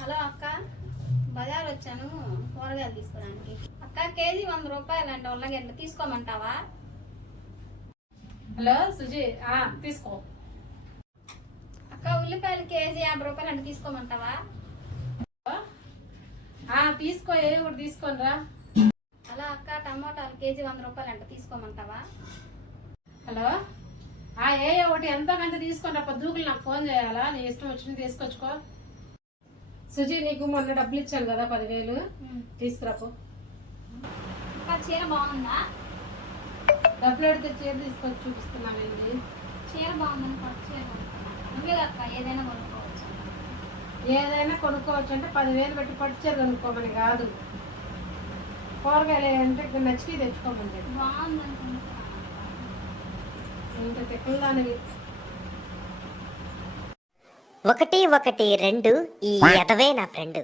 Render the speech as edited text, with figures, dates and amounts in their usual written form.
Hello అక్క, బజార్ వచ్చాను కూరగాయలు తీసుకోవడానికి. అక్క కేజీ 100 రూపాయలు అంటే ఉల్లగడ్డ తీసుకోమంటావా? హలో సుజీ, తీసుకో. అక్క ఉల్లిపాయలు కేజీ 50 రూపాయలు అంటే తీసుకోమంటావా? తీసుకో, ఏ ఒకటి తీసుకొని రా. హలో అక్క, టమోటాలు కేజీ 100 రూపాయలు అంటే తీసుకోమంటావా? హలో ఏ ఒకటి ఎంతో కొంత తీసుకొని రా. పొద్దుకులు నాకు ఫోన్ చేయాలా? నీ ఇష్టం వచ్చింది తీసుకొచ్చుకో. సుజీ, నీకు మొన్న డబ్బులు ఇచ్చాను కదా 10,000, తీసుకురాపో. అక్క చీర బాగుందా? డబ్బులు అడితే చీర తీసుకొచ్చి చూపిస్తున్నానండి. చీర బాగుందని పట్టు చీర ఉంది అక్క, ఏదైనా కొనుక్కోవచ్చు. ఏదైనా కొనుక్కోవచ్చు అంటే 10,000 పెట్టి పట్టు చీర కొనుక్కోమని కాదు, కూరగాయలు అంటే నచ్చికి తెచ్చుకోమని. బాగుంది అనుకుంటున్నాను. ఇంత తిక్కలదానివి. 1 1 2 ఈ ఎదవే నా ఫ్రెండ్.